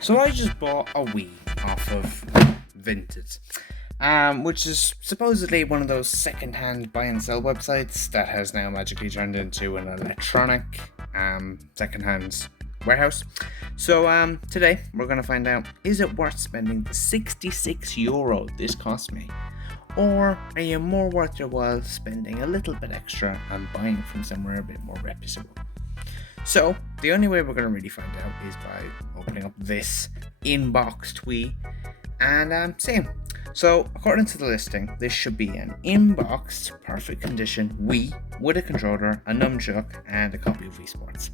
So I just bought a Wii off of Vinted, which is supposedly one of those second-hand buy and sell websites that has now magically turned into an electronic second-hand warehouse. So today we're going to find out, is it worth spending the €66 this cost me? Or are you more worth your while spending a little bit extra and buying from somewhere a bit more reputable? So, the only way we're going to really find out is by opening up this inboxed Wii and seeing. So, according to the listing, this should be an inboxed, perfect condition Wii with a controller, a nunchuck, and a copy of Wii Sports.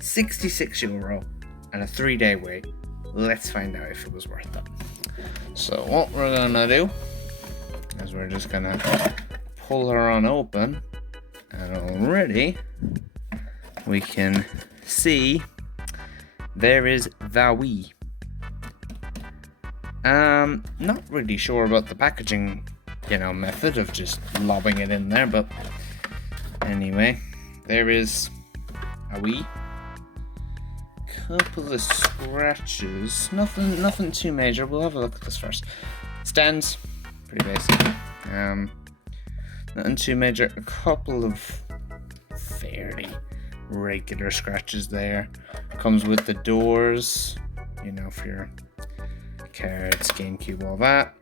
€66 and a 3-day wait. Let's find out if it was worth it. So, what we're going to do is we're just going to pull her on open, and already we can see there is the Wii. Not really sure about the packaging, method of just lobbing it in there, but anyway, there is a Wii. Couple of scratches, nothing too major. We'll have a look at this first. Stands, pretty basic. Nothing too major. A couple of fairly regular scratches there. Comes with the doors, for your cards, GameCube, all that.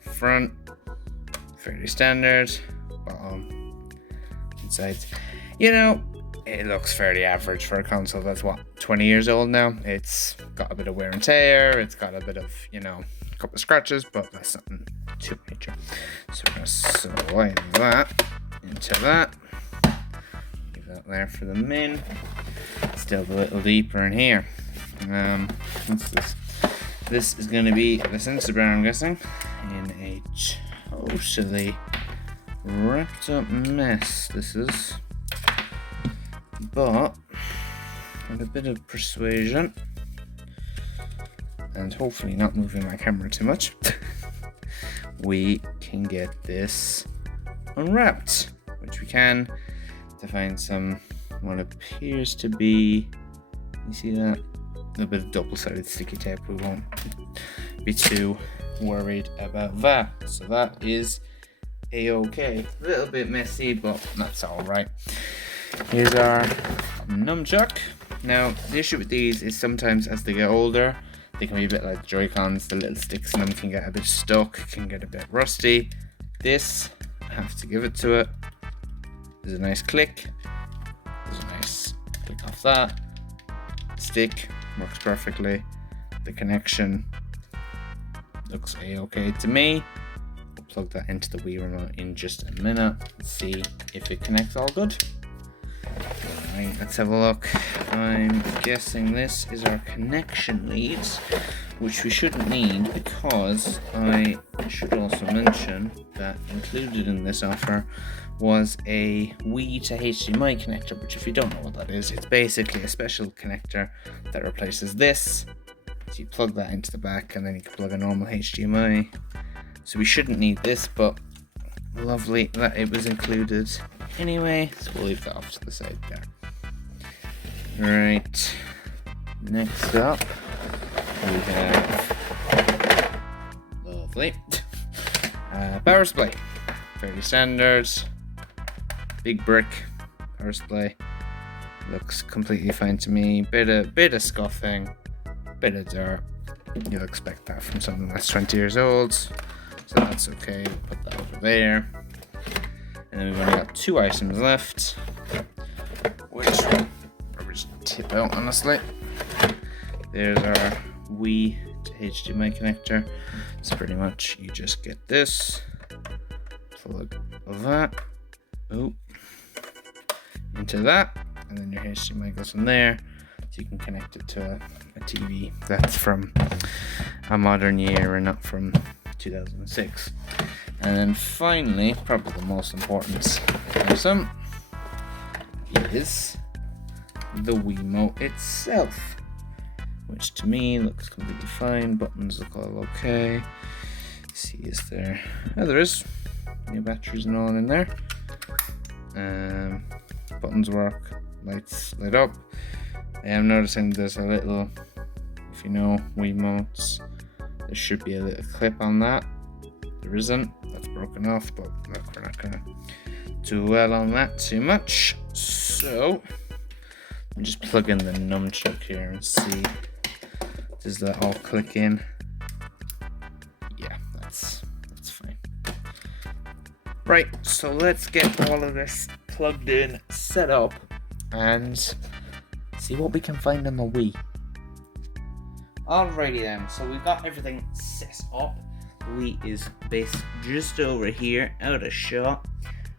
Front, fairly standard. Bottom, inside. It looks fairly average for a console that's 20 years old now. It's got a bit of wear and tear. It's got a bit of, a couple of scratches, but that's nothing too major. So we're going to slide that into that. That there for the min. Still a little deeper in here. What's this? This is going to be the Instagram, I'm guessing, in a totally wrapped up mess. This is, but with a bit of persuasion and hopefully not moving my camera too much, we can get this unwrapped, which we can. To find some what appears to be, you see that? A little bit of double-sided sticky tape. We won't be too worried about that. So that is a-okay. A little bit messy, but that's alright. Here's our nunchuck. Now, the issue with these is sometimes as they get older, they can be a bit like the Joy-Cons. The little sticks in them can get a bit stuck, can get a bit rusty. This, I have to give it to it. There's a nice click. There's a nice click off that. Stick works perfectly. The connection looks a-okay to me. We'll plug that into the Wii remote in just a minute and see if it connects all good. Alright, let's have a look. I'm guessing this is our connection leads, which we shouldn't need because I should also mention that included in this offer was a Wii to HDMI connector, which if you don't know what that is, it's basically a special connector that replaces this. So you plug that into the back and then you can plug a normal HDMI. So we shouldn't need this, but lovely that it was included anyway, so we'll leave that off to the side there. Right, next up we have lovely power supply, fairly standard, big brick power supply, looks completely fine to me. Bit of scuffing, bit of dirt, you'll expect that from something that's 20 years old, so that's okay. We'll put that over there, and then we've only got 2 items left, which will probably just tip out honestly. There's our Wii to HDMI connector. So pretty much you just get this, plug that into that, and then your HDMI goes in there, so you can connect it to a TV that's from a modern year and not from 2006. And then finally, probably the most important item is the Wiimote itself, which to me looks completely fine. Buttons look all okay. See, is there? Oh, there is. New batteries and all in there. Buttons work. Lights light up. I am noticing there's a little if you know Wiimotes, there should be a little clip on that. There isn't. That's broken off, but look, we're not gonna do well on that too much. So I'll just plug in the nunchuck here and see, does that all click in? Yeah, that's fine. Right, so let's get all of this plugged in, set up, and see what we can find on the Wii. Alrighty then, so we've got everything set up. The Wii is based just over here, out of shot.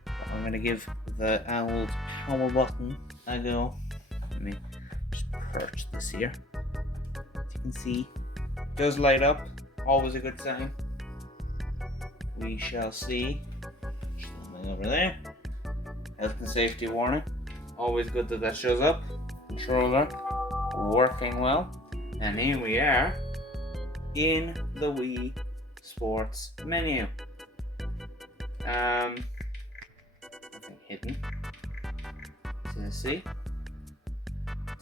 But I'm going to give the old power button a go. Let me just perch this here. As you can see, it does light up, always a good sign. We shall see. Something over there. Health and safety warning. Always good that shows up. Controller working well. And here we are in the Wii Sports menu. Nothing hidden. To see.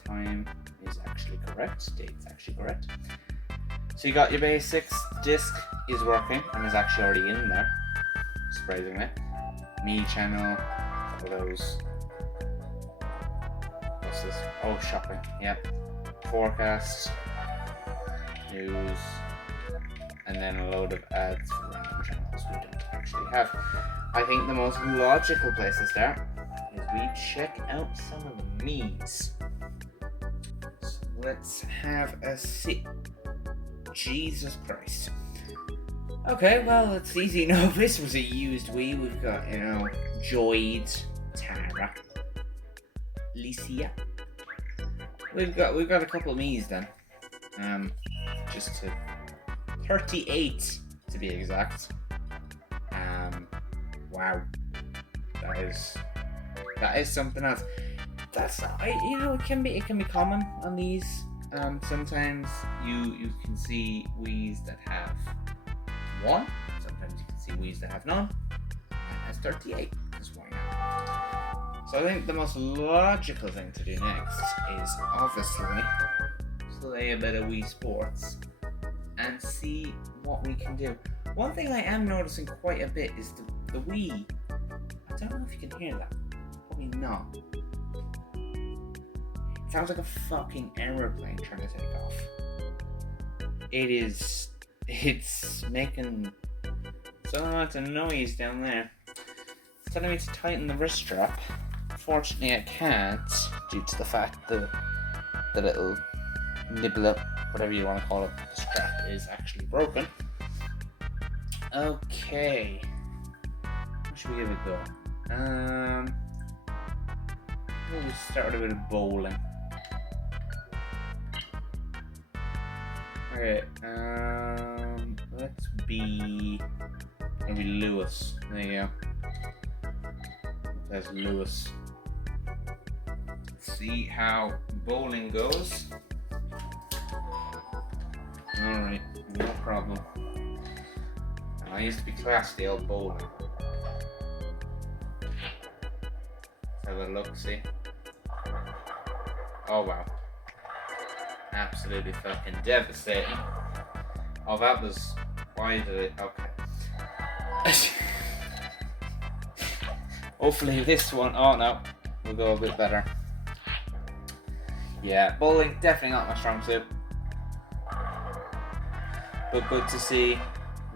Time is actually correct. Date's actually correct. So you got your basics. Disc is working and is actually already in there. Surprisingly. Me channel. All those. What's this? Oh, shopping. Yep. Forecast. News. And then a load of ads for random channels we don't actually have. I think the most logical place to start is we check out some of the Mii's. So let's have a see. Jesus Christ. Okay, well, it's easy enough. This was a used Wii. We've got, Joyd, Tara, Licia. We've got a couple of Mii's then. Just to 38 to be exact. Wow. That is something else. It can be common on these. Sometimes you can see Wii's that have one. Sometimes you can see Wii's that have none. And has 38. Just why not? So I think the most logical thing to do next is obviously play a bit of Wii Sports and see what we can do. One thing I am noticing quite a bit is the Wii. I don't know if you can hear that. Probably not. It sounds like a fucking aeroplane trying to take off. It's making some amount of noise down there. It's telling me to tighten the wrist strap. Fortunately I can't, due to the fact that the little nibbler, whatever you want to call it, the strap is actually broken. Okay. What should we give it a go? We'll start with a bit of bowling. Okay, let's be maybe Lewis. There you go. There's Lewis. Let's see how bowling goes. Alright, no problem. I used to be classed the old bowling. Let's have a look, see. Oh wow. Absolutely fucking devastating. Oh, that was... Why did it... Okay. Hopefully this one... Oh no. Will go a bit better. Yeah, bowling, definitely not my strong suit. But good to see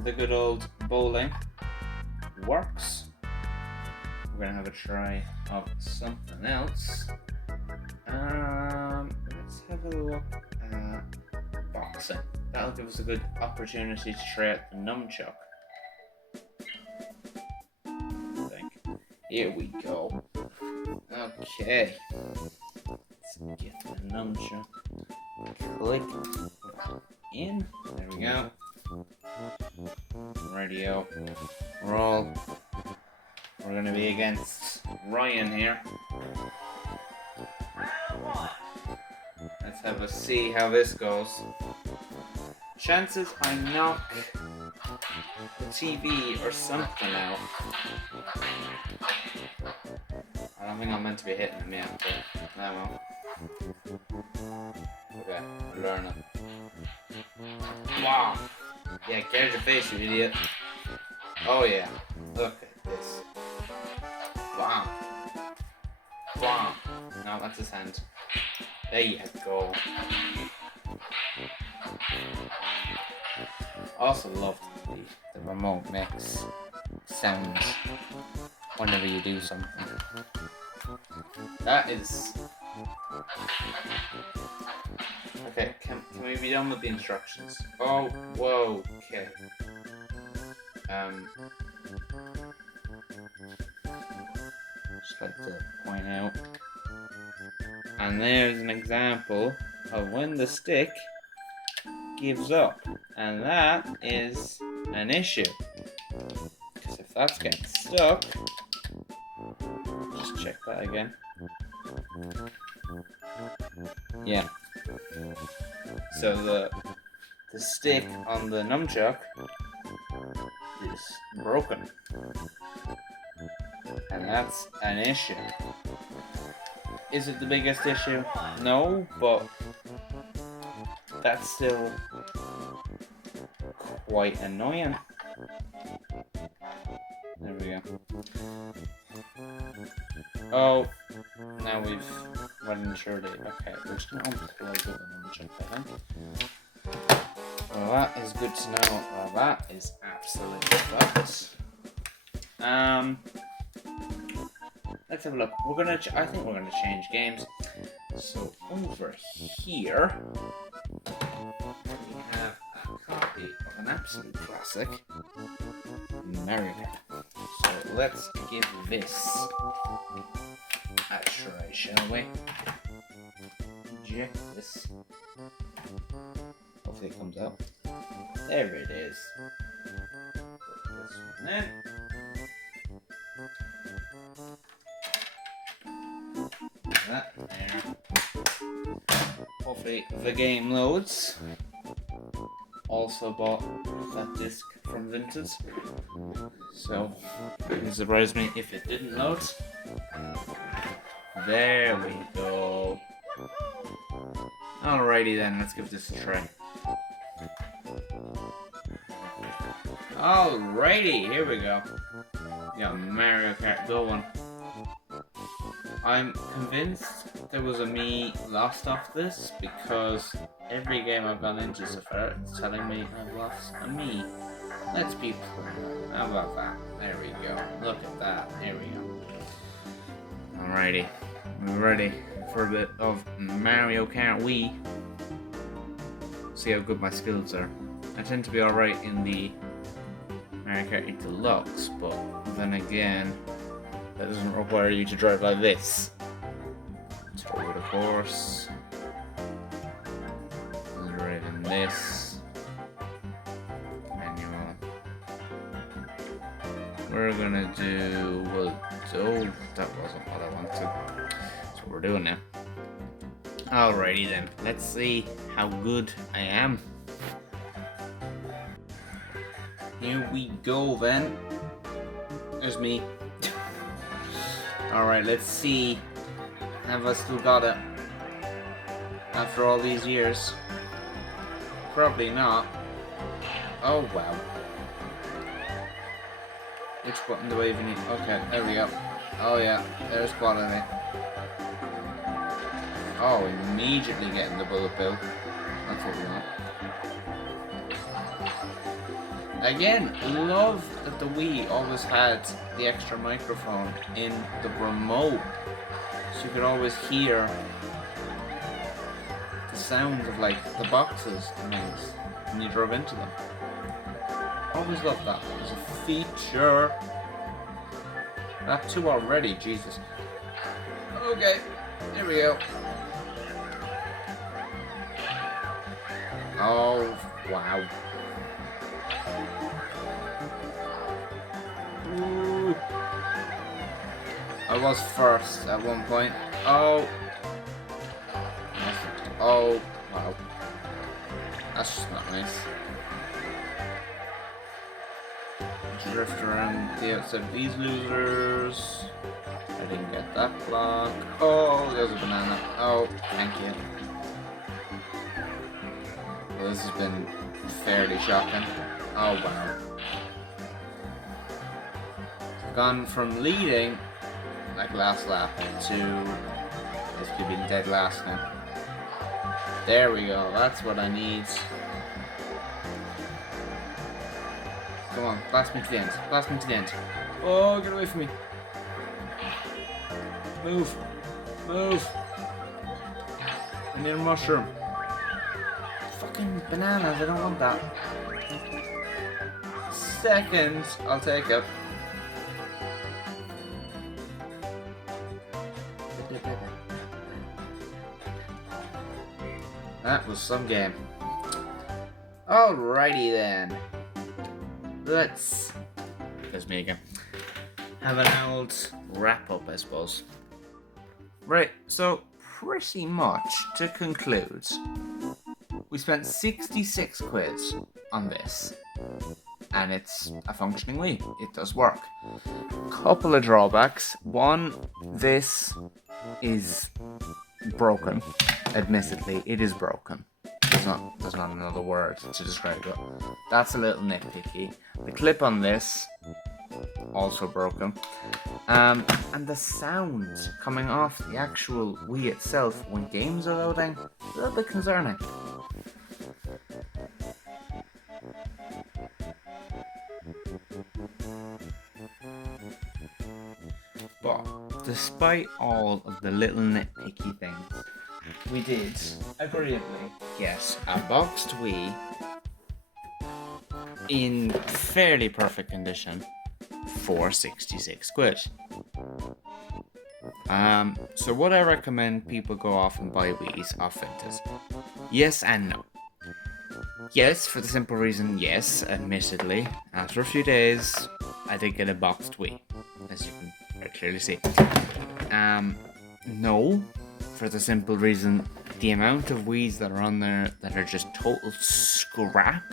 the good old bowling works. We're gonna have a try of something else. Let's have a look at boxing. That'll give us a good opportunity to try out the nunchuck. I think. Here we go. Okay. Let's get the nunchuck. Click in. There we go. Radio. Roll. We're gonna be against Ryan here. Let's have a see how this goes. Chances I knock the TV or something out. I don't think I'm meant to be hitting him yet, but I won't. Okay, learn it. Wow. Yeah, get out of your face, you idiot. Oh yeah. Look at this. Wow. Wow. No, that's his hand. There you go. I also love the remote makes sounds whenever you do something. That is... Okay, can we be done with the instructions? Oh, whoa, okay. Just like to point out. And there's an example of when the stick gives up. And that is an issue. Because if that's getting stuck, just check that again. Yeah. So the stick on the nunchuck is broken. And that's an issue. Is it the biggest issue? No, but that's still quite annoying. There we go. Oh, now we've ensured it. Okay, we're just gonna unplug it and uncheck that in. Well, that is good to know. Well, that is absolutely fucked. Let's have a look. I think we're gonna change games. So over here, we have a copy of an absolute classic, Mario Kart. So let's give this a try, shall we? Eject this. Hopefully it comes out. There it is. Put this one in. That there. Hopefully the game loads. Also bought that disc from Vinted, so it wouldn't surprise me if it didn't load. There we go. Alrighty then, let's give this a try. Alrighty, here we go. We got Mario Kart going. I'm convinced there was a me lost off this because every game I've gone into so far it's telling me I've lost a me. Let's be clear. How about that? There we go. Look at that. There we go. Alrighty. We're ready for a bit of Mario Kart Wii. See how good my skills are. I tend to be alright in the Mario Kart Deluxe, but then again, that doesn't require you to drive like this. Let's go over the course. Driving this. Manual. We're gonna do... Well, oh, that wasn't what I wanted. That's what we're doing now. Alrighty then. Let's see how good I am. Here we go then. There's me. Alright, let's see. Have I still got it? After all these years? Probably not. Oh wow. Which button do I even need? Okay, there we go. Oh yeah, there's quality. Oh, immediately getting the bullet bill. That's what we want. Again, love that the Wii always had the extra microphone in the remote, so you could always hear the sound of like the boxes and things when you drove into them. Always loved that as a feature. That two already, Jesus. Okay, here we go. Oh, wow. Ooh. I was first at one point. Oh. Oh, wow. That's just not nice. Drift around the outside of these losers. I didn't get that block. Oh, there's a banana. Oh, thank you. Well, this has been fairly shocking. Oh wow. Gone from leading like last lap to basically being dead last now. There we go, that's what I need. Come on, blast me to the end. Blast me to the end. Oh, get away from me. Move. Move. I need a mushroom. Fucking bananas, I don't want that. Second, I'll take it. That was some game. Alrighty then. Let's, there's me again, have an old wrap up, I suppose. Right, so pretty much to conclude, we spent 66 quid on this, and it's a functioning Wii. It does work. Couple of drawbacks. One, this is broken. Admittedly, it is broken. There's not another word to describe it. That's a little nitpicky. The clip on this, also broken. And the sound coming off the actual Wii itself when games are loading, a little bit concerning. But despite all of the little nitpicky things, we did agreeably get a boxed Wii in fairly perfect condition for 66 quid. So would I recommend people go off and buy Wii's off Vinted? Yes and no. Yes, for the simple reason, yes, admittedly, after a few days, I did get a boxed Wii, as you can very clearly see. No, for the simple reason, the amount of Wiis that are on there that are just total scrap,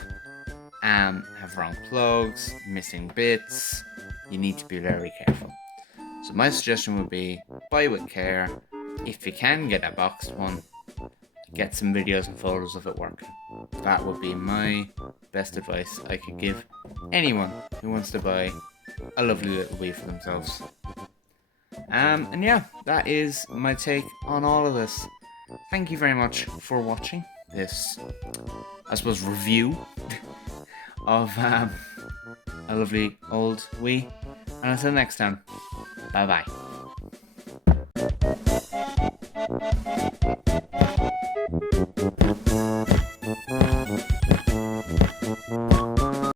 have wrong plugs, missing bits, you need to be very careful. So my suggestion would be, buy with care. If you can get a boxed one, get some videos and photos of it working. That would be my best advice I could give anyone who wants to buy a lovely little Wii for themselves. And yeah, that is my take on all of this. Thank you very much for watching this, I suppose, review of a lovely old Wii. And until next time, bye bye.